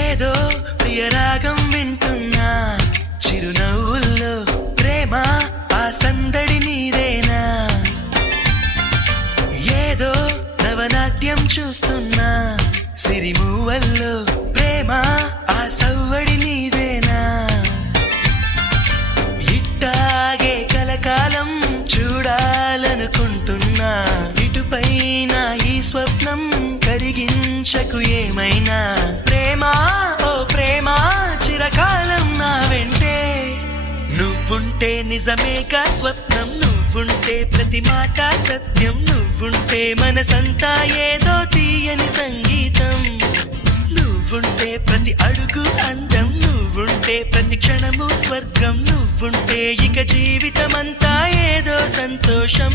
ఏదో ప్రియరాగం వింటున్నా చిరునవ్వుల్లో ప్రేమ ఆ సందడి నీదేనా ఏదో నవనాట్యం చూస్తున్నా సిరిమూవల్లో ప్రేమ ఆ సవ్వడి నీదేనా ఇట్టాగే కలకాలం చూడాలనుకుంటున్నా ఇటుపైన ఈ స్వప్నం కరిగించకు ఏమైనా ప్రేమ ఓ ప్రేమ చిరకాలం నా వెంటే నువ్వుంటే నిజమేగా స్వప్నం నువ్వుంటే ప్రతి మాట సత్యం నువ్వుంటే మనసంతా ఏదో తీయని సంగీతం నువ్వుంటే ప్రతి అడుగు అందం నువ్వుంటే ప్రతి క్షణము స్వర్గం నువ్వుంటే ఇక జీవితమంతా ఏదో సంతోషం